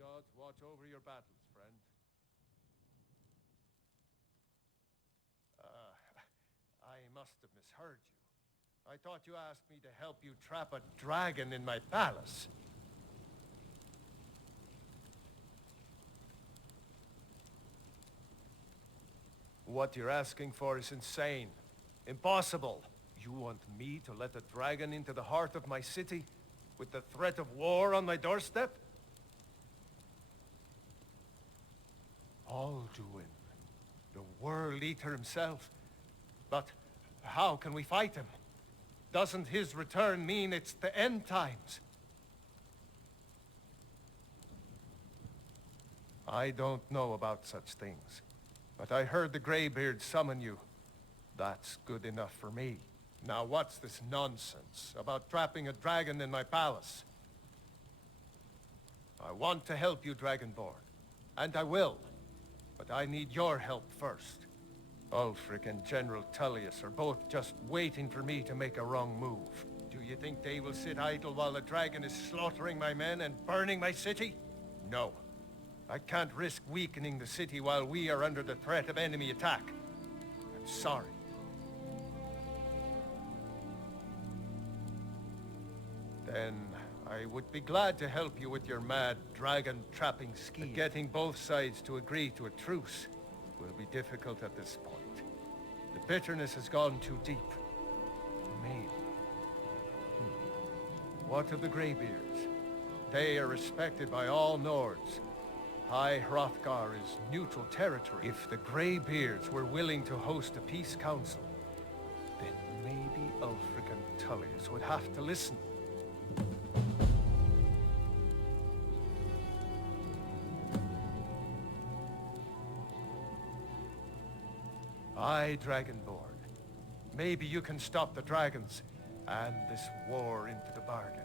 gods watch over your battles, friend. I must have misheard you. I thought you asked me to help you trap a dragon in my palace. What you're asking for is insane. Impossible. You want me to let a dragon into the heart of my city, with the threat of war on my doorstep? Alduin, the World Eater himself. But how can we fight him? Doesn't his return mean it's the end times? I don't know about such things, but I heard the Greybeards summon you. That's good enough for me. Now what's this nonsense about trapping a dragon in my palace? I want to help you, Dragonborn, and I will, but I need your help first. Ulfric and General Tullius are both just waiting for me to make a wrong move. Do you think they will sit idle while the dragon is slaughtering my men and burning my city? No. I can't risk weakening the city while we are under the threat of enemy attack. I'm sorry. Then I would be glad to help you with your mad dragon-trapping scheme. But getting both sides to agree to a truce will be difficult at this point. The bitterness has gone too deep. Maybe. What of the Greybeards? They are respected by all Nords. High Hrothgar is neutral territory. If the Greybeards were willing to host a peace council, then maybe Ulfric and Tullius would have to listen. Aye, Dragonborn. Maybe you can stop the dragons and this war into the bargain.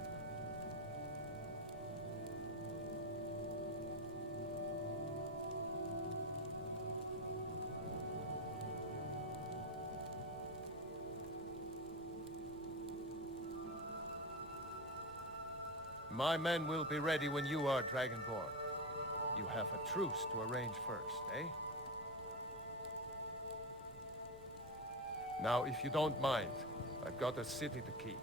My men will be ready when you are, Dragonborn. You have a truce to arrange first, eh? Now, if you don't mind, I've got a city to keep.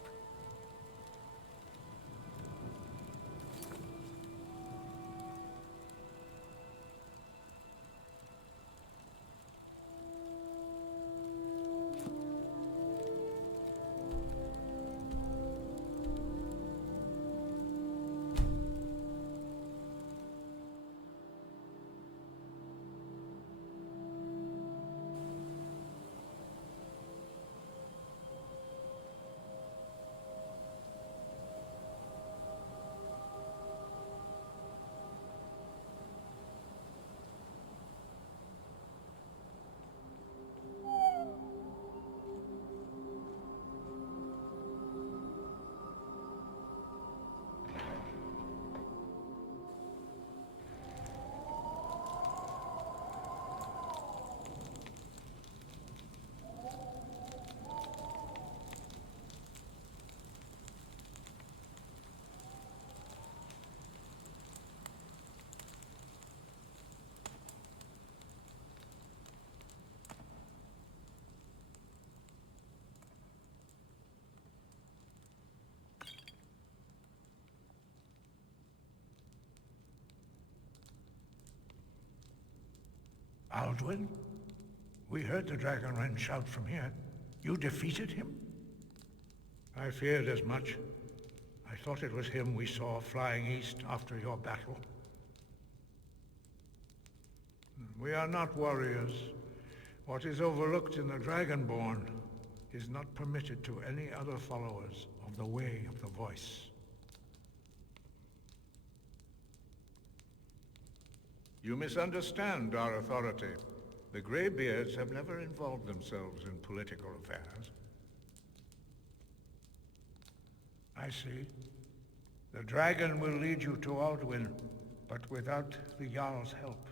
Alduin? We heard the Dragonren shout from here. You defeated him? I feared as much. I thought it was him we saw flying east after your battle. We are not warriors. What is overlooked in the Dragonborn is not permitted to any other followers of the Way of the Voice. You misunderstand our authority. The Greybeards have never involved themselves in political affairs. I see. The dragon will lead you to Alduin, but without the Jarl's help.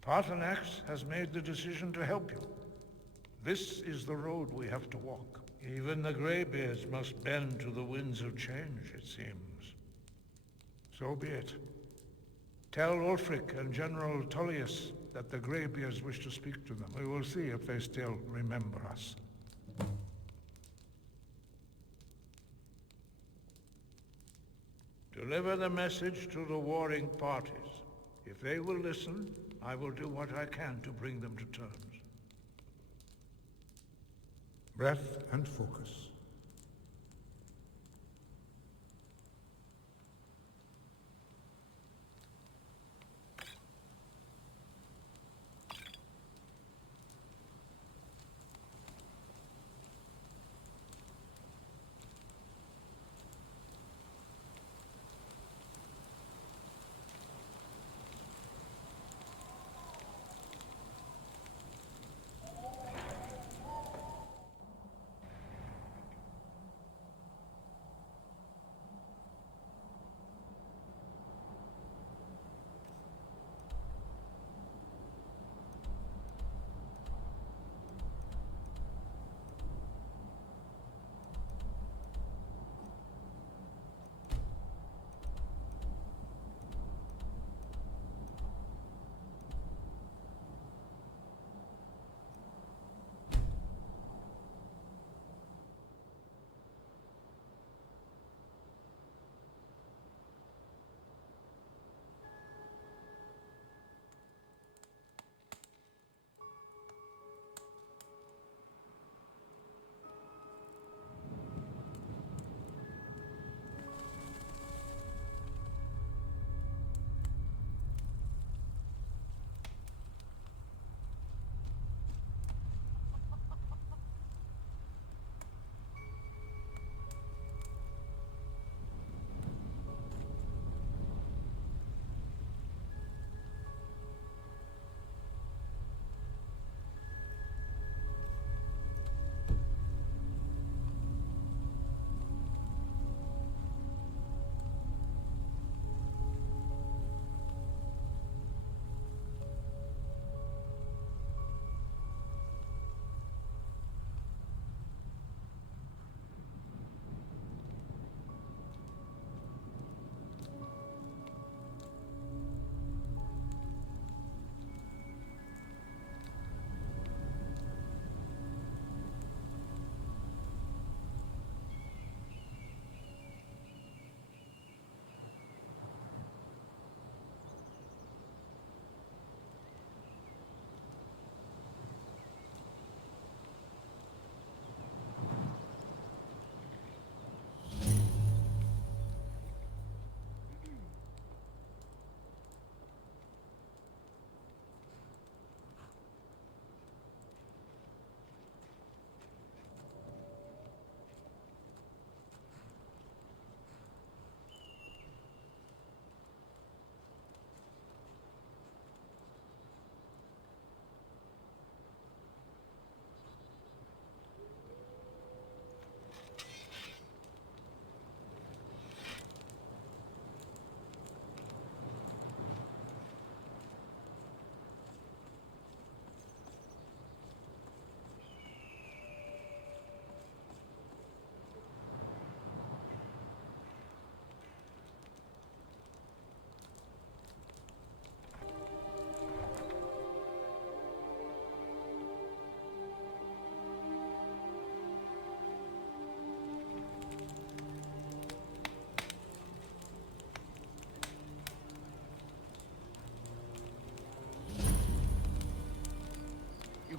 Paarthurnax has made the decision to help you. This is the road we have to walk. Even the Greybeards must bend to the winds of change, it seems. So be it. Tell Ulfric and General Tullius that the Greybeards wish to speak to them. We will see if they still remember us. Deliver the message to the warring parties. If they will listen, I will do what I can to bring them to terms. Breath and focus.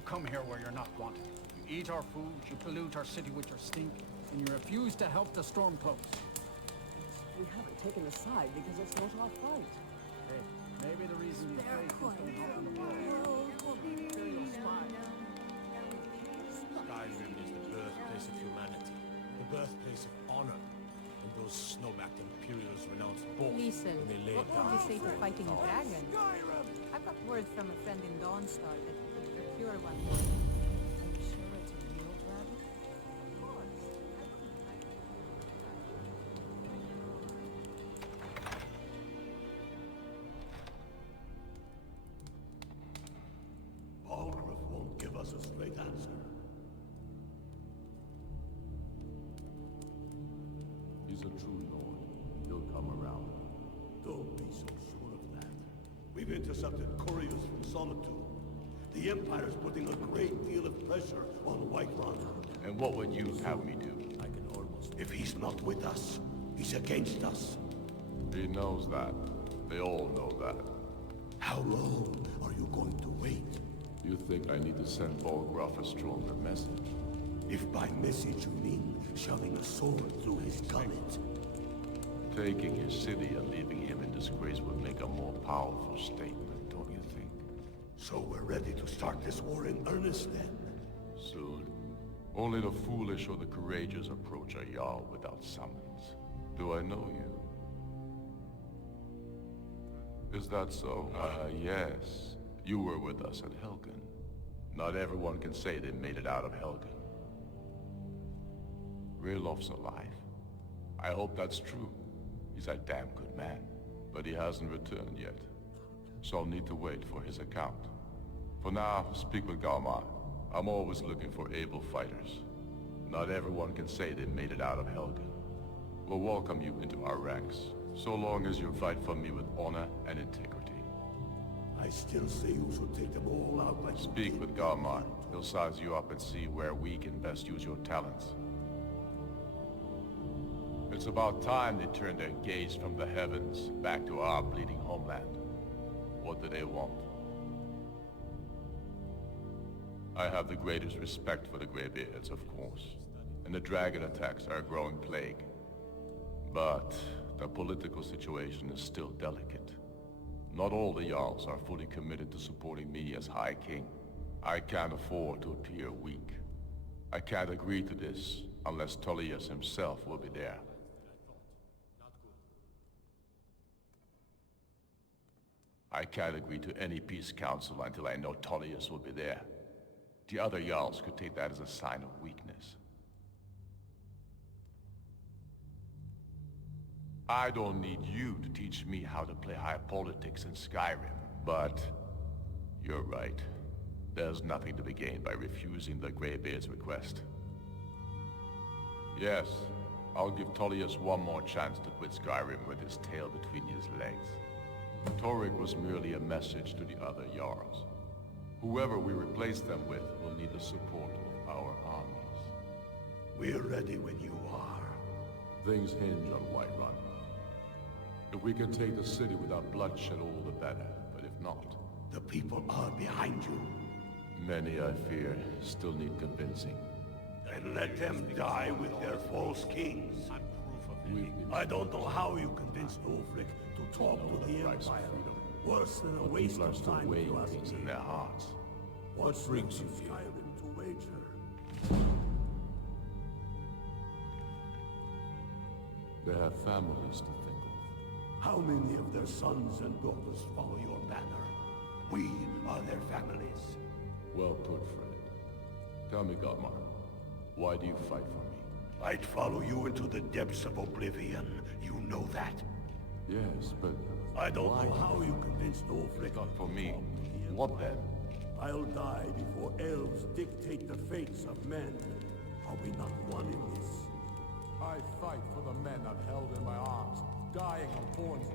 Come here where you're not wanted. You eat our food, you pollute our city with your stink, and you refuse to help the Stormcloaks. We haven't taken a side because it's not our fight. Hey, maybe the reason these places don't help in the world is Imperial spies. Skyrim is the birthplace of humanity, the birthplace of honor, and those snowbacked Imperials renounced both Liesel, when they laid what down would you say to their fighting a dragon? I've got word from a friend in Dawnstar that you could procure one for me. Are you sure it's a real dragon? Of course. I wouldn't like to. Balgruuf won't give us a straight answer. a true lord, he'll come around. Don't be so sure of that. We've intercepted couriers from Solitude. The Empire's putting a great deal of pressure on Whiterun. And what would you have me do? I can almost... If he's not with us, he's against us. He knows that. They all know that. How long are you going to wait? You think I need to send Bolgraf a stronger message? If by message you mean shoving a sword through his gullet. Taking his city and leaving him in disgrace would make a more powerful statement, don't you think? So we're ready to start this war in earnest then? Soon. Only the foolish or the courageous approach a Jarl without summons. Do I know you? Is that so? Yes. You were with us at Helgen. Not everyone can say they made it out of Helgen. Ralof's alive. I hope that's true. He's a damn good man. But he hasn't returned yet. So I'll need to wait for his account. For now, speak with Galmar. I'm always looking for able fighters. Not everyone can say they made it out of Helgen. We'll welcome you into our ranks, so long as you fight for me with honor and integrity. I still say you should take them all out like... Speak with Galmar. He'll size you up and see where we can best use your talents. It's about time they turned their gaze from the heavens back to our bleeding homeland. What do they want? I have the greatest respect for the Greybeards, of course, and the dragon attacks are a growing plague. But the political situation is still delicate. Not all the Jarls are fully committed to supporting me as High King. I can't afford to appear weak. I can't agree to this unless Tullius himself will be there. I can't agree to any peace council until I know Tullius will be there. The other Jarls could take that as a sign of weakness. I don't need you to teach me how to play high politics in Skyrim, but you're right. There's nothing to be gained by refusing the Greybeards' request. Yes, I'll give Tullius one more chance to quit Skyrim with his tail between his legs. Torrik was merely a message to the other Jarls. Whoever we replace them with will need the support of our armies. We're ready when you are. Things hinge on Whiterun. If we can take the city without bloodshed, all the better. But if not... The people are behind you. Many, I fear, still need convincing. Then let them die with their false kings. I don't know how you convinced Ulfric to talk to the Empire. Worse than a waste of time to us. Things in their hearts. What brings you here? To wager. They have families to think of. How many of their sons and daughters follow your banner? We are their families. Well put, friend. Tell me, Galmar, why do you fight for me? I'd follow you into the depths of oblivion. You know that. Yes, but... I don't know how you convinced Ulfric. Not for me. What then? I'll die before elves dictate the fates of men. Are we not one in this? I fight for the men I've held in my arms, dying on thorns.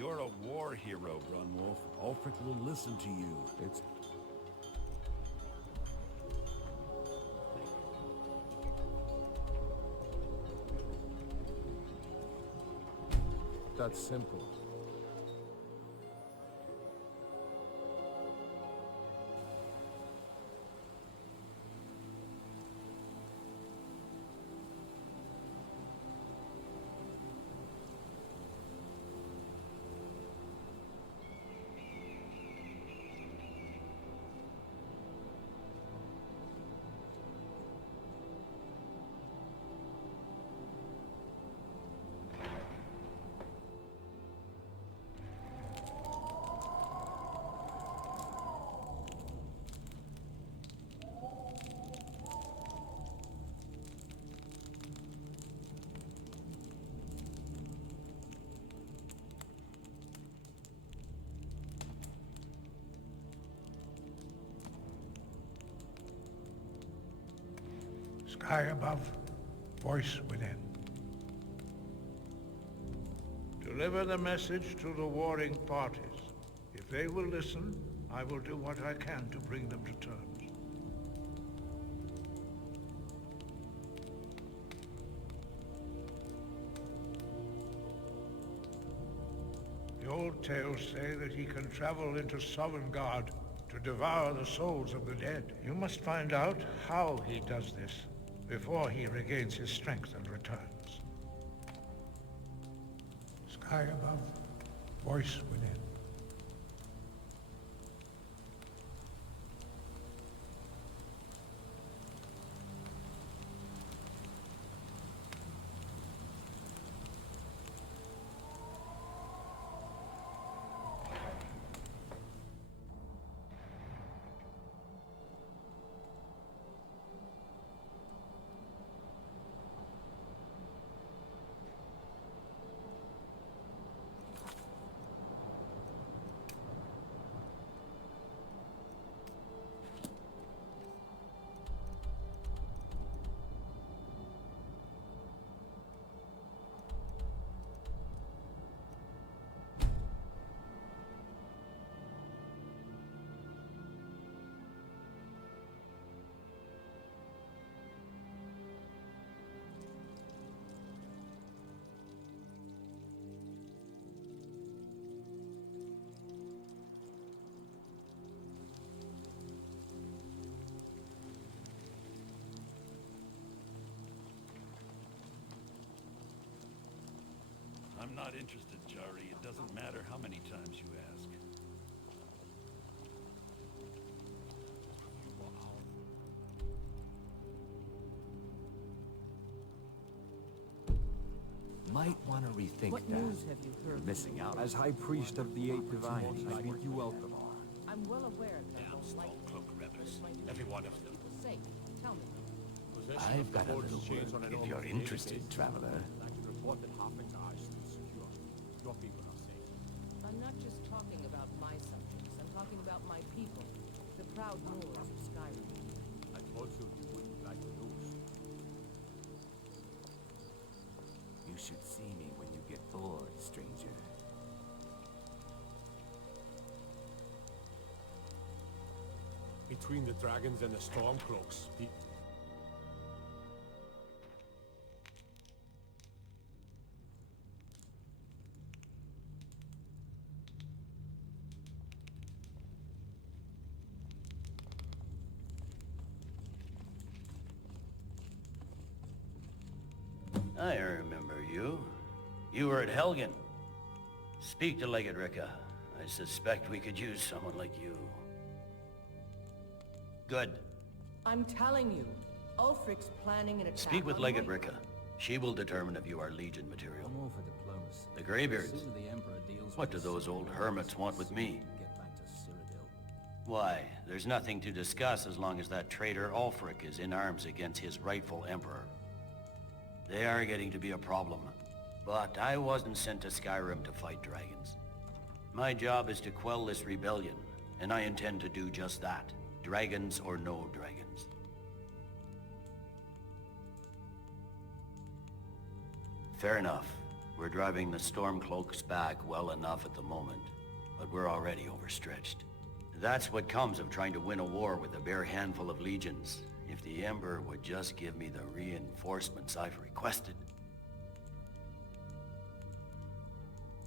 You're a war hero, Grunwolf. Ulfric will listen to you. It's... That's simple. Sky above, voice within. Deliver the message to the warring parties. If they will listen, I will do what I can to bring them to terms. The old tales say that he can travel into Sovngarde to devour the souls of the dead. You must find out how he does this before he regains his strength and returns. Sky above, voice within. I'm not interested, Jari. It doesn't matter how many times you ask. Might want to rethink What that. news have you heard? You're missing out. As High Priest of the Eight Divines, I meet ULTRAGEAR. I'm well aware of that. Damn Stormcloak rebels. Every one of them. Say, tell me. I've got a little word if you're interested, traveler. Your people are safe. I'm not just talking about my subjects. I'm talking about my people, the proud Moors of Skyrim. I told you you wouldn't like the news. You should see me when you get stranger. Between the dragons and the Stormcloaks, I remember you. You were at Helgen. Speak to Legate Ricka. I suspect we could use someone like you. Good. I'm telling you, Ulfric's planning an attack. Speak with on Legate White- Ricka. She will determine if you are Legion material. I'm all for diplomacy. The Greybeards. The sooner the Emperor deals What do with those us, old the hermits better. want with me? Get back to Cyrodiil. Why, there's nothing to discuss as long as that traitor Ulfric is in arms against his rightful emperor. They are getting to be a problem. But I wasn't sent to Skyrim to fight dragons. My job is to quell this rebellion, and I intend to do just that. Dragons or no dragons. Fair enough. We're driving the Stormcloaks back well enough at the moment, but we're already overstretched. That's what comes of trying to win a war with a bare handful of legions. If the Emperor would just give me the reinforcements I've requested.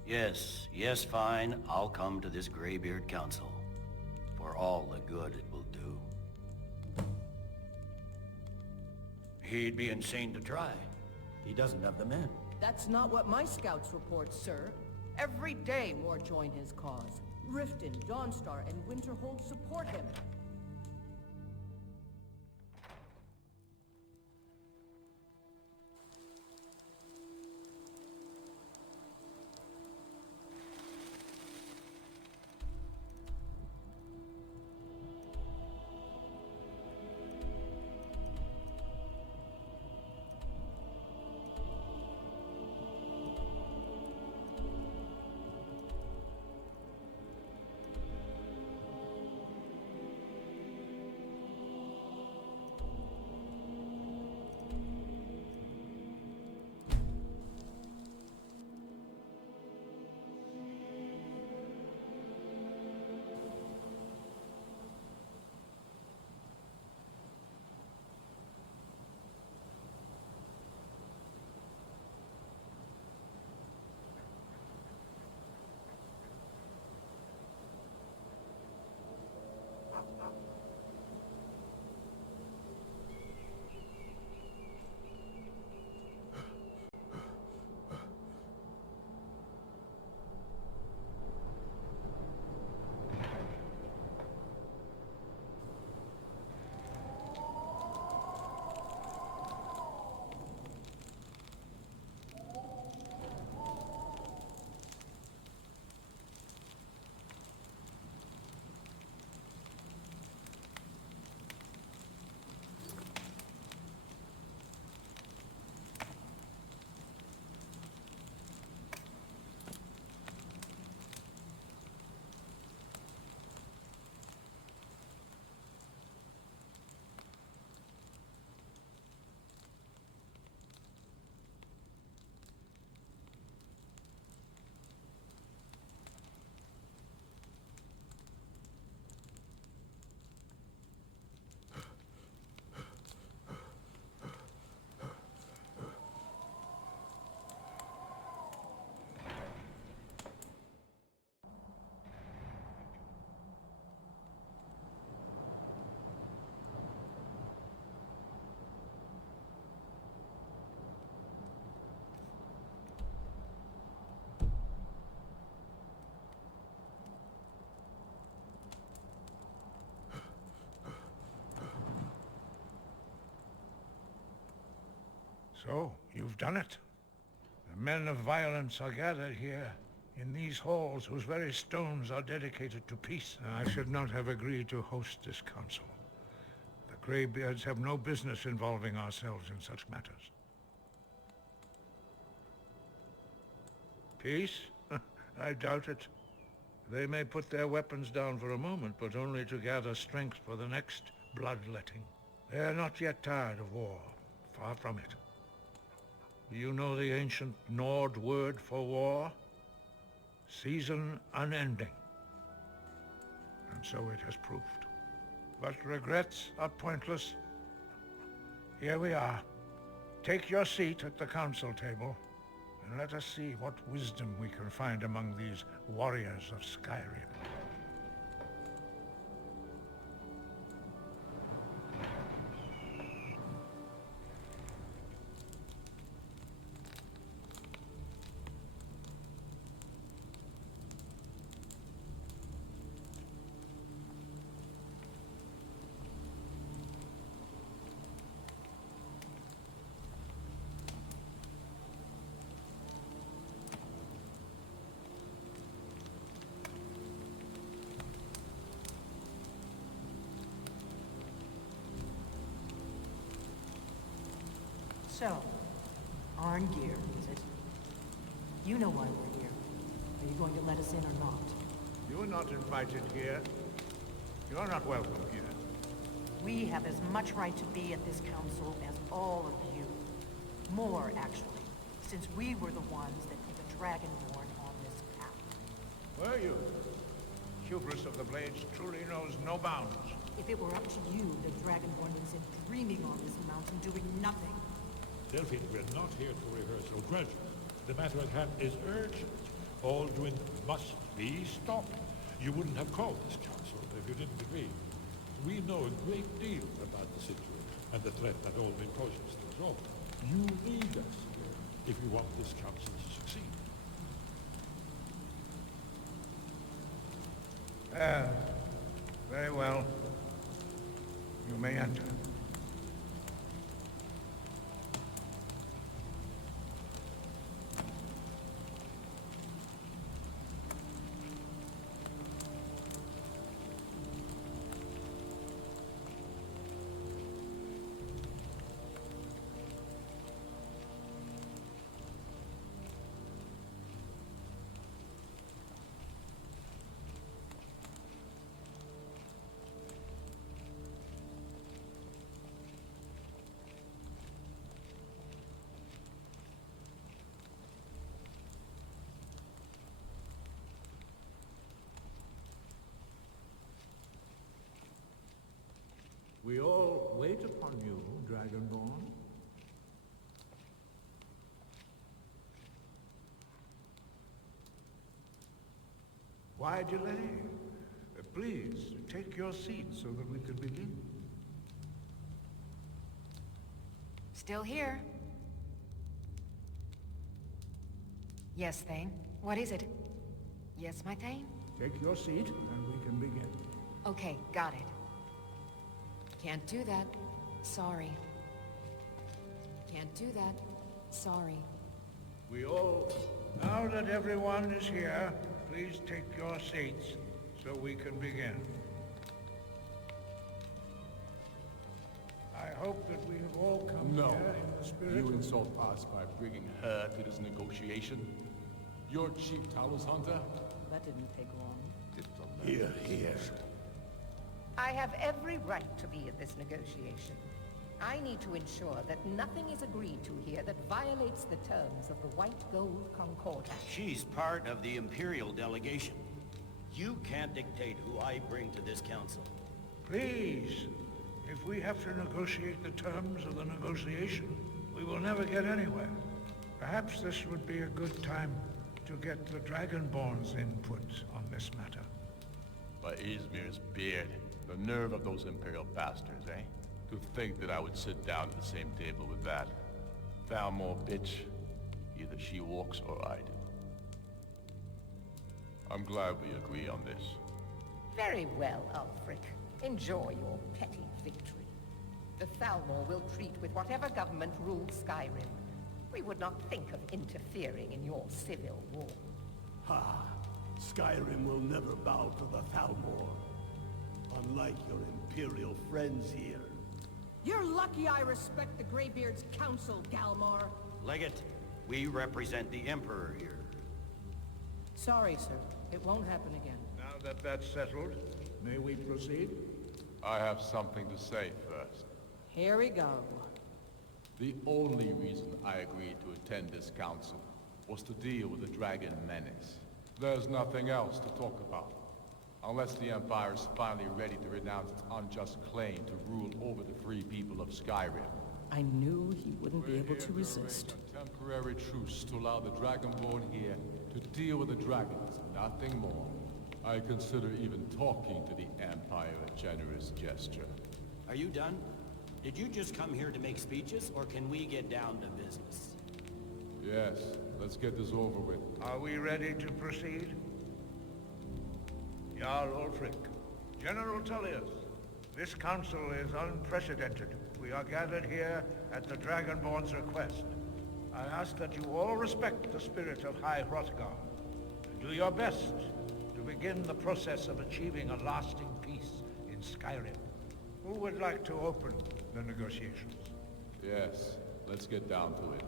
Yes, fine. I'll come to this Greybeard Council. For all the good it will do. He'd be insane to try. He doesn't have the men. That's not what my scouts report, sir. Every day more join his cause. Riften, Dawnstar, and Winterhold support him. So, you've done it. The men of violence are gathered here, in these halls whose very stones are dedicated to peace. I should not have agreed to host this council. The Greybeards have no business involving ourselves in such matters. Peace? I doubt it. They may put their weapons down for a moment, but only to gather strength for the next bloodletting. They are not yet tired of war. Far from it. You know the ancient Nord word for war? Season unending. And so it has proved. But regrets are pointless. Here we are. Take your seat at the council table, and let us see what wisdom we can find among these warriors of Skyrim. So, Arngeir, is it? You know why we're here. Are you going to let us in or not? You're not invited here. You're not welcome here. We have as much right to be at this council as all of you. More, actually, since we were the ones that put the Dragonborn on this path. Were you? Hubris of the Blades truly knows no bounds. If it were up to you, the Dragonborn would sit dreaming on this mountain doing nothing. Delphine, we're not here to rehearse or grudge. The matter at hand is urgent. All doing must be stopped. You wouldn't have called this council if you didn't agree. We know a great deal about the situation and the threat that Alwyn poses to us all. You need us here if you want this council to succeed. Very well. You may enter. We all wait upon you, Dragonborn. Why delay? Please, take your seat so that we can begin. Still here. Yes, Thane. What is it? Yes, my Thane? Take your seat and we can begin. Okay, got it. Can't do that. Sorry. Can't do that. Sorry. Now that everyone is here, please take your seats so we can begin. I hope that we have all come here in the spirit You of... insult us by bringing her to this negotiation? You're Chief Talos Hunter? That didn't take long. Here. I have every right to be at this negotiation. I need to ensure that nothing is agreed to here that violates the terms of the White Gold Concordat. She's part of the Imperial delegation. You can't dictate who I bring to this council. Please, if we have to negotiate the terms of the negotiation, we will never get anywhere. Perhaps this would be a good time to get the Dragonborn's input on this matter. By Izmir's beard. The nerve of those Imperial bastards, eh? To think that I would sit down at the same table with that Thalmor bitch. Either she walks or I do. I'm glad we agree on this. Very well, Ulfric. Enjoy your petty victory. The Thalmor will treat with whatever government rules Skyrim. We would not think of interfering in your civil war. Ha! Skyrim will never bow to the Thalmor. Unlike your Imperial friends here. You're lucky I respect the Greybeards' council, Galmar. Legate, we represent the Emperor here. Sorry, sir. It won't happen again. Now that that's settled, may we proceed? I have something to say first. Here we go. The only reason I agreed to attend this council was to deal with the dragon menace. There's nothing else to talk about. Unless the Empire is finally ready to renounce its unjust claim to rule over the free people of Skyrim. I knew he wouldn't be able to resist. A temporary truce to allow the Dragonborn here to deal with the dragons, nothing more. I consider even talking to the Empire a generous gesture. Are you done? Did you just come here to make speeches, or can we get down to business? Yes, let's get this over with. Are we ready to proceed? Jarl Ulfric, General Tullius, this council is unprecedented. We are gathered here at the Dragonborn's request. I ask that you all respect the spirit of High Hrothgar, and do your best to begin the process of achieving a lasting peace in Skyrim. Who would like to open the negotiations? Yes, let's get down to it.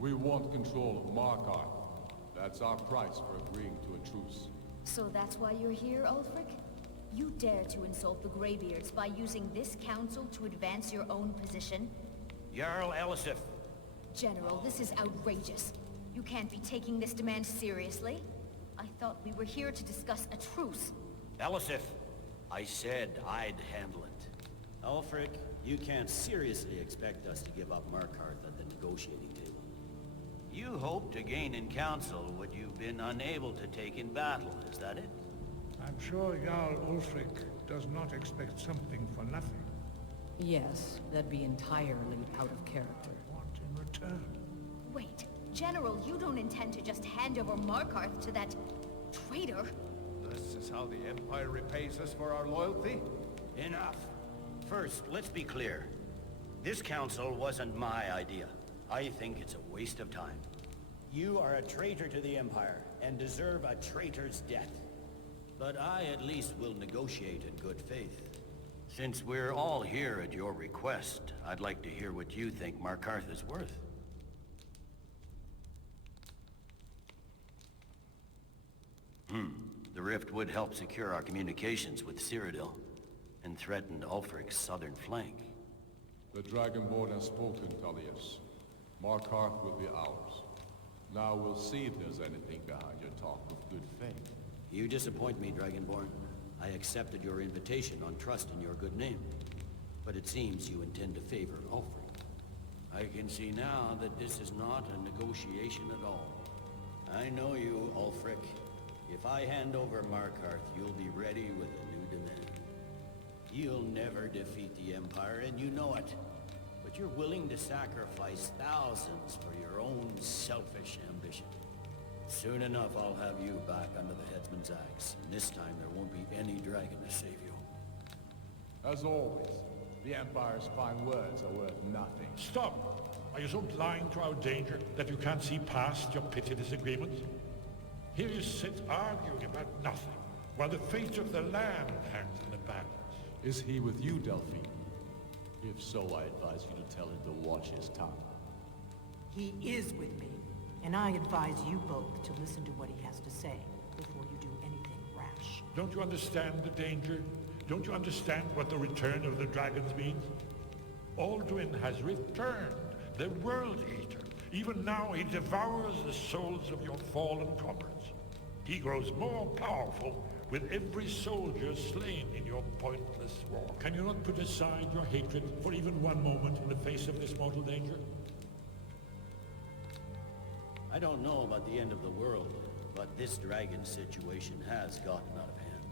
We want control of Markarth. That's our price for agreeing to a truce. So that's why you're here, Ulfric? You dare to insult the Greybeards by using this council to advance your own position? Jarl Elisif. General, this is outrageous. You can't be taking this demand seriously. I thought we were here to discuss a truce. Elisif, I said I'd handle it. Ulfric, you can't seriously expect us to give up Markarth at the negotiating table. You hoped to gain in council what you've been unable to take in battle, is that it? I'm sure Jarl Ulfric does not expect something for nothing. Yes, that'd be entirely out of character. What in return? Wait, General, you don't intend to just hand over Markarth to that traitor? This is how the Empire repays us for our loyalty? Enough. First, let's be clear. This council wasn't my idea. I think it's a waste of time. You are a traitor to the Empire, and deserve a traitor's death. But I at least will negotiate in good faith. Since we're all here at your request, I'd like to hear what you think Markarth is worth. The rift would help secure our communications with Cyrodiil, and threaten Ulfric's southern flank. The Dragonborn has spoken, Tullius. Markarth will be ours. Now we'll see if there's anything behind your talk of good faith. You disappoint me, Dragonborn. I accepted your invitation on trust in your good name. But it seems you intend to favor Ulfric. I can see now that this is not a negotiation at all. I know you, Ulfric. If I hand over Markarth, you'll be ready with a new demand. You'll never defeat the Empire, and you know it. But you're willing to sacrifice thousands for your own selfish ambition. Soon enough, I'll have you back under the headsman's axe, and this time there won't be any dragon to save you. As always, the Empire's fine words are worth nothing. Stop! Are you so blind to our danger that you can't see past your petty disagreements? Here you sit arguing about nothing, while the fate of the land hangs in the balance. Is he with you, Delphine? If so, I advise you to tell him to watch his tongue. He is with me, and I advise you both to listen to what he has to say before you do anything rash. Don't you understand the danger? Don't you understand what the return of the dragons means? Alduin has returned, the World Eater. Even now he devours the souls of your fallen comrades. He grows more powerful with every soldier slain in your pointless war. Can you not put aside your hatred for even one moment in the face of this mortal danger? I don't know about the end of the world, but this dragon situation has gotten out of hand.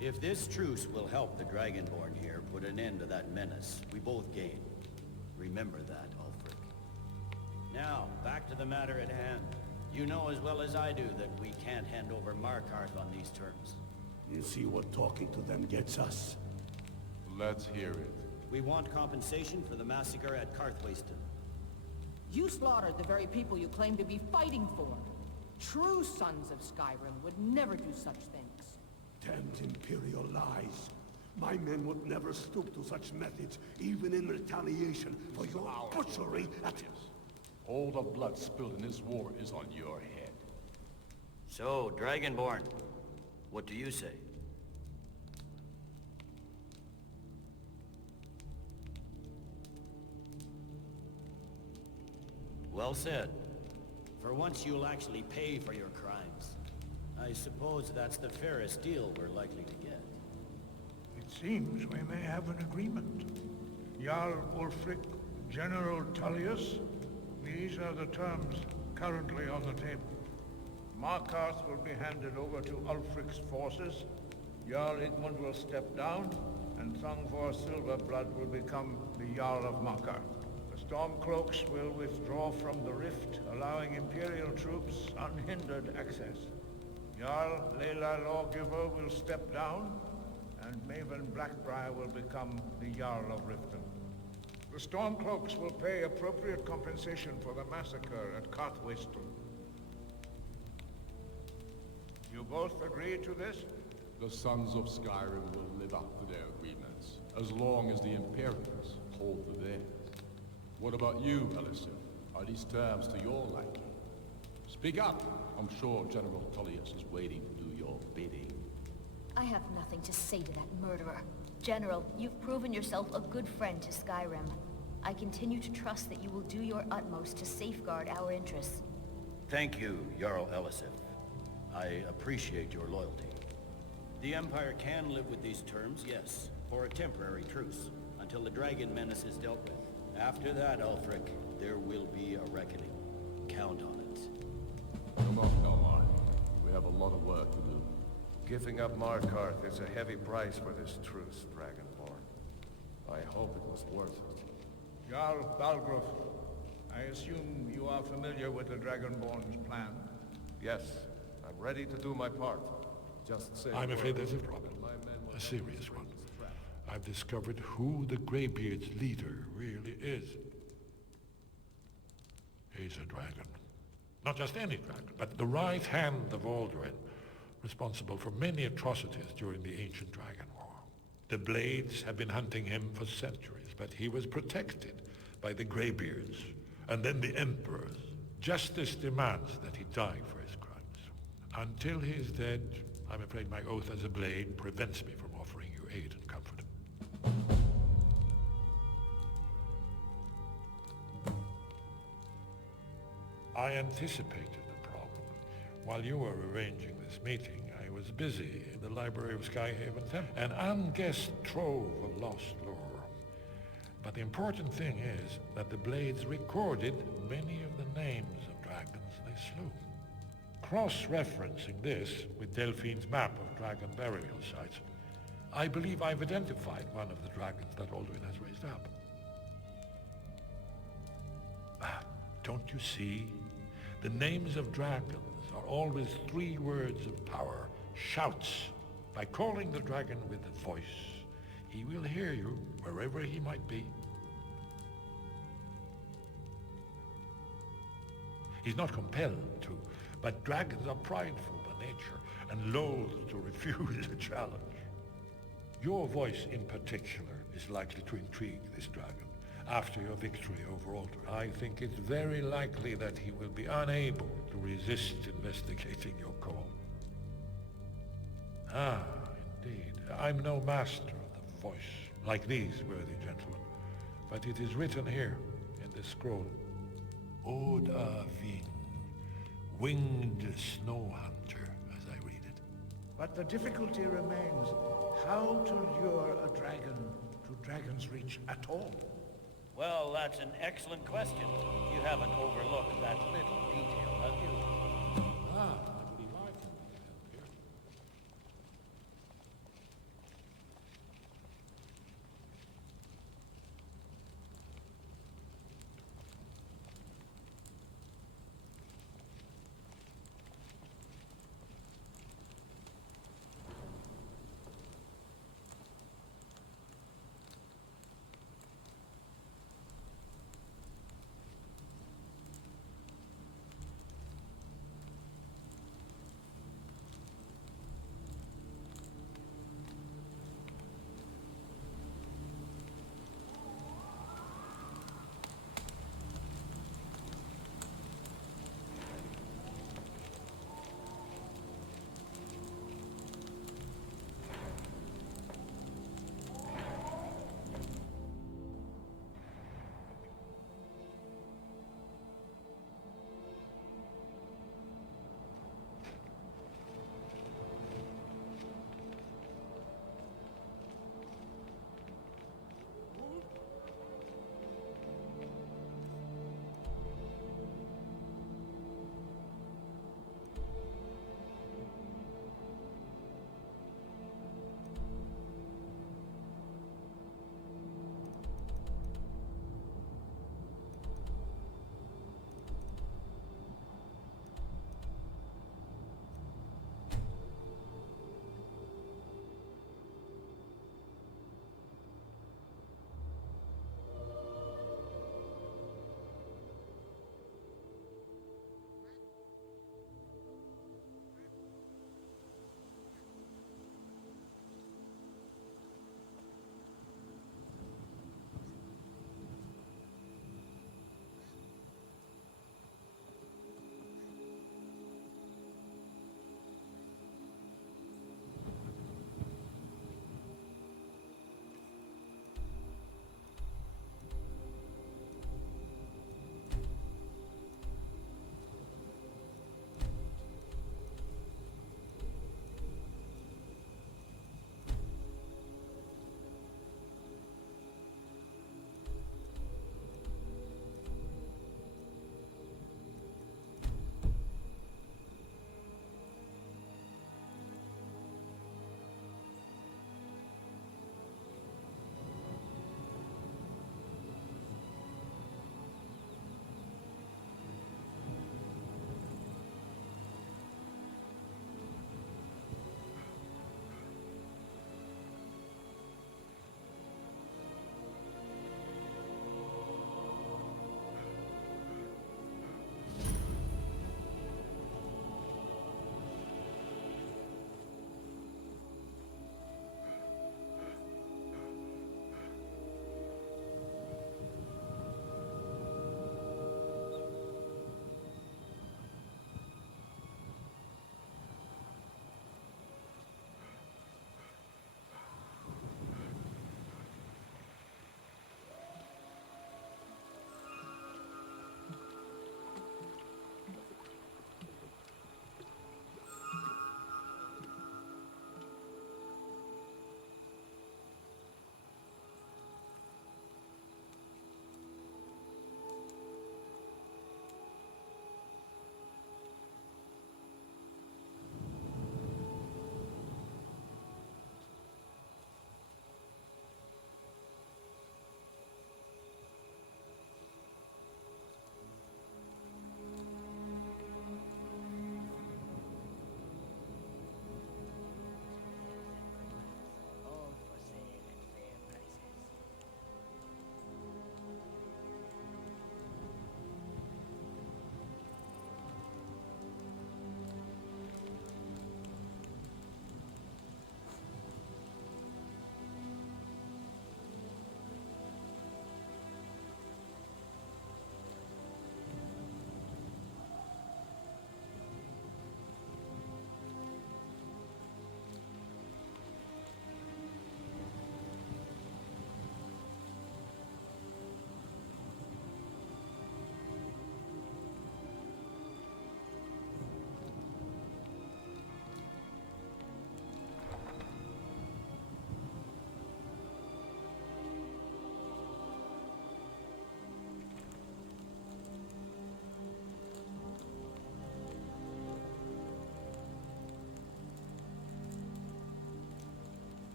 If this truce will help the Dragonborn here put an end to that menace, we both gain. Remember that, Ulfric. Now, back to the matter at hand. You know as well as I do that we can't hand over Markarth on these terms. You see what talking to them gets us? Let's hear it. We want compensation for the massacre at Karthwasten. You slaughtered the very people you claim to be fighting for. True sons of Skyrim would never do such things. Damned Imperial lies. My men would never stoop to such methods, even in retaliation for your butchery at... All the blood spilled in this war is on your head. So, Dragonborn, what do you say? Well said. For once you'll actually pay for your crimes. I suppose that's the fairest deal we're likely to get. It seems we may have an agreement. Jarl Ulfric, General Tullius, these are the terms currently on the table. Markarth will be handed over to Ulfric's forces, Jarl Igmund will step down, and Thongvor Silverblood will become the Jarl of Markarth. The Stormcloaks will withdraw from the rift, allowing Imperial troops unhindered access. Jarl Layla Lawgiver will step down, and Maven Blackbriar will become the Jarl of Riften. The Stormcloaks will pay appropriate compensation for the massacre at Carthwayston. You both agree to this? The Sons of Skyrim will live up to their agreements, as long as the Imperials hold to theirs. What about you, Elisif? Are these terms to your liking? Speak up! I'm sure General Tullius is waiting to do your bidding. I have nothing to say to that murderer. General, you've proven yourself a good friend to Skyrim. I continue to trust that you will do your utmost to safeguard our interests. Thank you, Jarl Elisif. I appreciate your loyalty. The Empire can live with these terms, yes, for a temporary truce, until the dragon menace is dealt with. After that, Ulfric, there will be a reckoning. Count on it. Come on, Elmar. We have a lot of work to do. Giving up Markarth is a heavy price for this truce, Dragonborn. I hope it was worth it. Jarl Balgruuf, I assume you are familiar with the Dragonborn's plan? Yes, I'm ready to do my part. Just say I'm afraid there's a problem. A serious one. I've discovered who the Greybeards' leader really is. He's a dragon. Not just any dragon, but the right hand of Alduin, responsible for many atrocities during the ancient Dragon War. The Blades have been hunting him for centuries, but he was protected by the Greybeards, and then the Emperors. Justice demands that he die for his crimes. Until he is dead, I'm afraid my oath as a Blade prevents me from offering you aid and comfort. I anticipated the problem. While you were arranging this meeting, I was busy in the library of Skyhaven Temple, an unguessed trove of lost lore. But the important thing is that the Blades recorded many of the names of dragons they slew. Cross-referencing this with Delphine's map of dragon burial sites, I believe I've identified one of the dragons that Alduin has raised up. Don't you see? The names of dragons are always 3 words of power, shouts. By calling the dragon with a voice, he will hear you wherever he might be. He's not compelled to, but dragons are prideful by nature and loath to refuse a challenge. Your voice in particular is likely to intrigue this dragon. After your victory over Alduin, I think it's very likely that he will be unable to resist investigating your call. Ah, indeed. I'm no master of the voice, like these worthy gentlemen, but it is written here in this scroll. Oda Vin, winged snow hunter, as I read it. But the difficulty remains how to lure a dragon to Dragon's Reach at all. Well, that's an excellent question. You haven't overlooked that little detail, have you? Ah,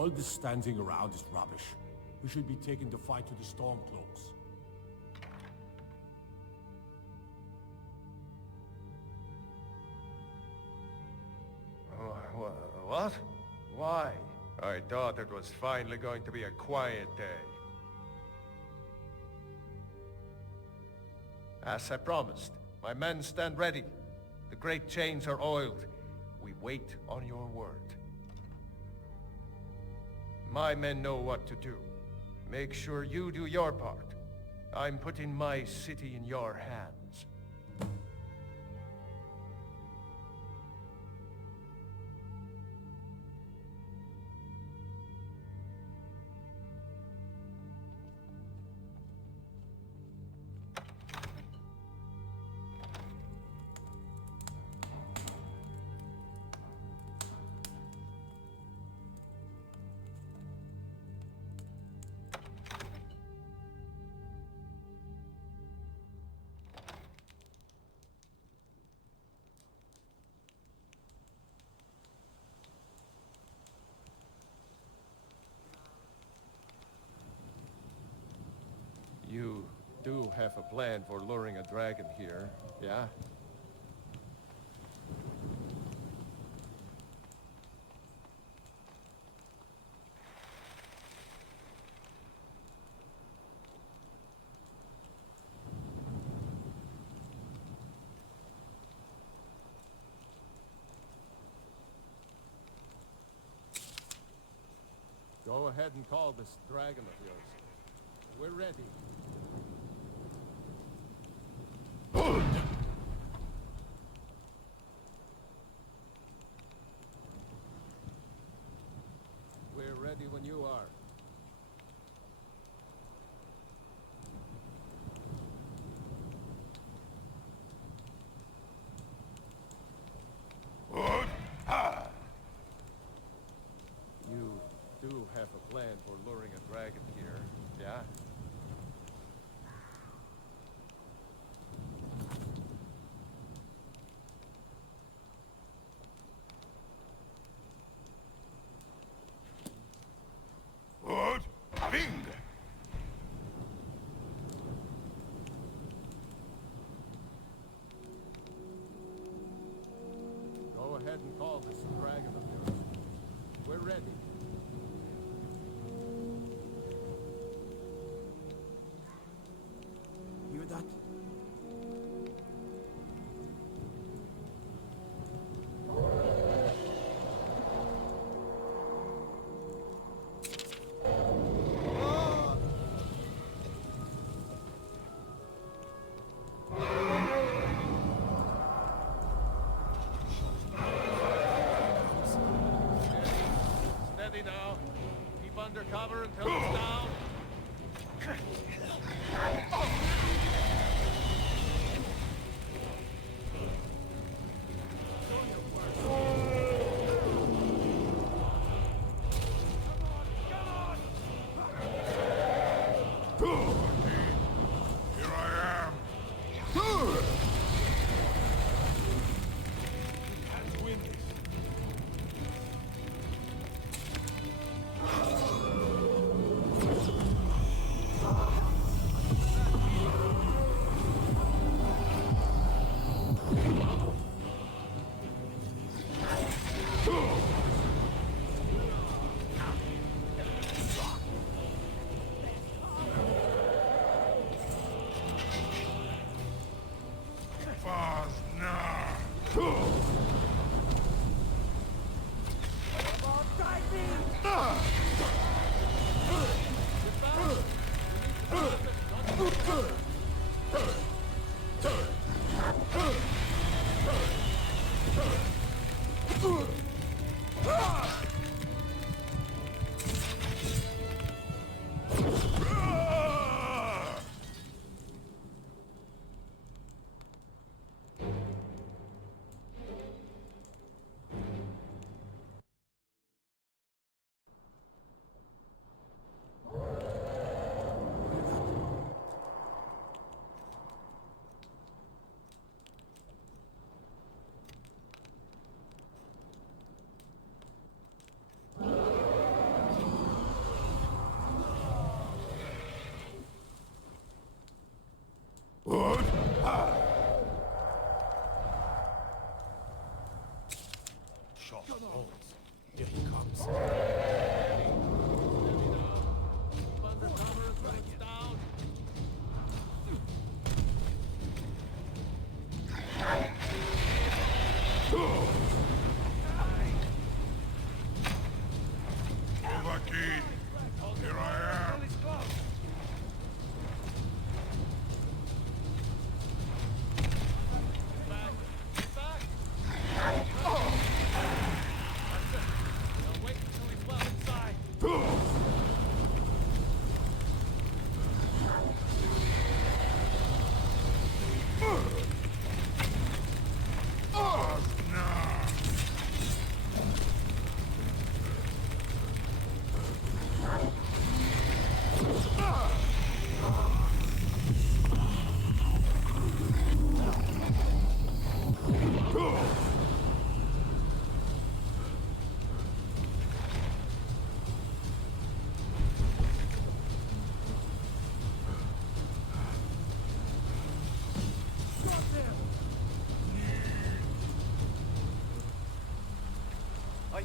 All this standing around is rubbish. We should be taking the fight to the Stormcloaks. What? Why? I thought it was finally going to be a quiet day. As I promised, my men stand ready. The great chains are oiled. We wait on your word. My men know what to do. Make sure you do your part. I'm putting my city in your hands. You do have a plan for luring a dragon here, yeah? Go ahead and call this dragon of yours. We're ready. We're ready when you are. You do have a plan for luring a dragon here, yeah? Go ahead and call this dragon of yours. We're ready. Hear that? Steady now. Keep under cover until it's down. Here I am. Can't win this.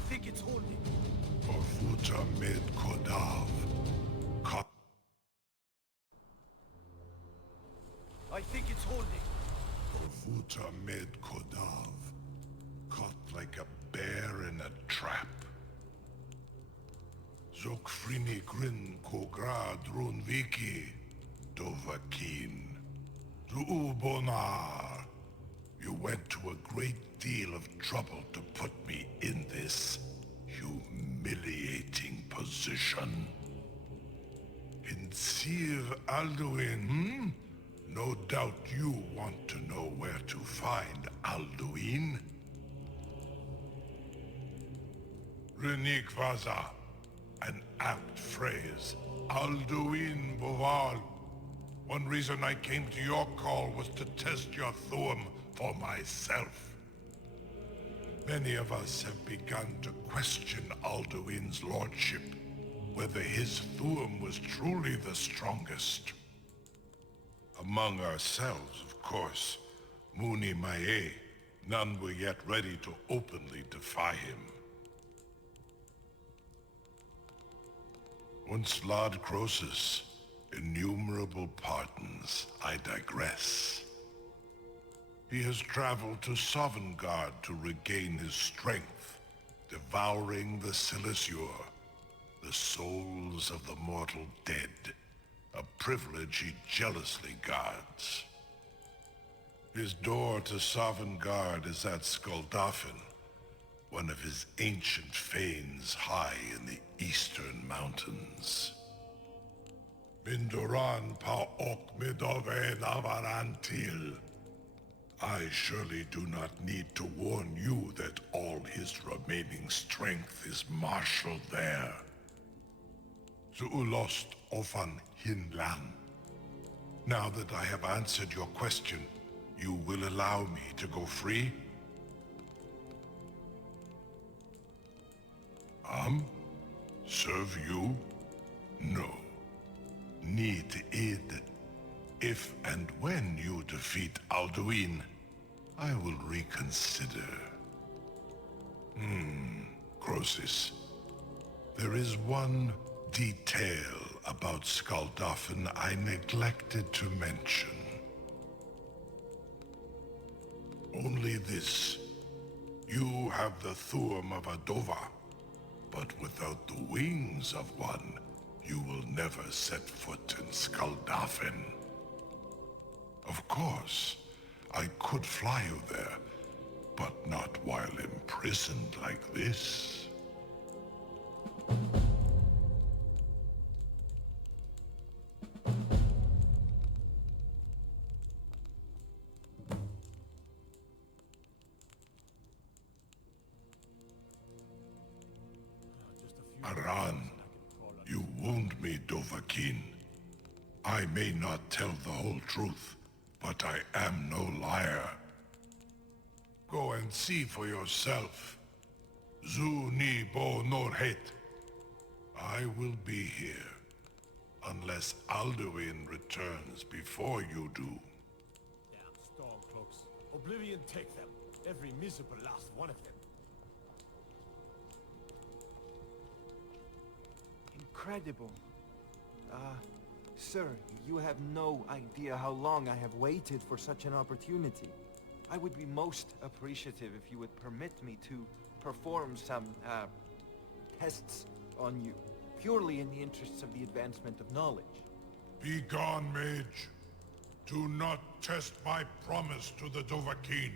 think it's holding. Orfuta med Kodav. I think it's holding. Orfuta med Kodav. Caught like a bear in a trap. Zokfrini grin kogra drunviki. Dovakin. Zuubonar. You went to a great deal of trouble to put me in this humiliating position. In Sir Alduin, No doubt you want to know where to find Alduin. Renik Vaza, an apt phrase. Alduin Boval. One reason I came to your call was to test your Thuum for myself. Many of us have begun to question Alduin's lordship, whether his Thuum was truly the strongest. Among ourselves, of course, Muni Mae, none were yet ready to openly defy him. Once Lord Croesus, innumerable pardons, I digress. He has traveled to Sovngarde to regain his strength, devouring the Silesur, the souls of the mortal dead, a privilege he jealously guards. His door to Sovngarde is at Skuldafn, one of his ancient fanes high in the eastern mountains. Mindoran pa ok midove navarantil. I surely do not need to warn you that all his remaining strength is marshaled there. Zuulost ofan hinlan. Now that I have answered your question, you will allow me to go free? Serve you? No. Need id. If and when you defeat Alduin, I will reconsider. Croesus. There is one detail about Skuldafn I neglected to mention. Only this. You have the Thuum of a Dova, but without the wings of one, you will never set foot in Skuldafn. Of course, I could fly you there, but not while imprisoned like this. Aran, you wound me, Dovahkiin. I may not tell the whole truth, but I am no liar. Go and see for yourself. Zu ni bo norhet. I will be here, unless Alduin returns before you do. Damn Stormcloaks. Oblivion take them. Every miserable last one of them. Incredible. Sir, you have no idea how long I have waited for such an opportunity. I would be most appreciative if you would permit me to perform some, tests on you, purely in the interests of the advancement of knowledge. Be gone, mage. Do not test my promise to the Dovahkiin.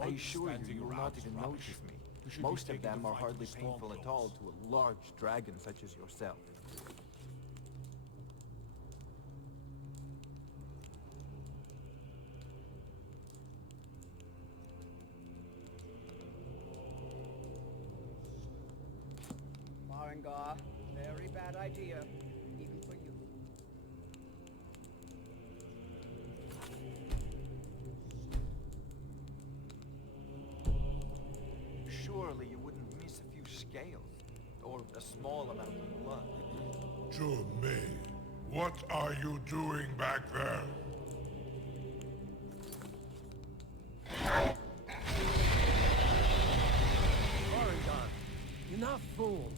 I assure you, you will not even notice me. Most of them are hardly painful at all to a large dragon such as yourself. Arngeir, very bad idea, even for you. Surely you wouldn't miss a few scales, or a small amount of blood. Jumei, what are you doing back there? Enough, fool!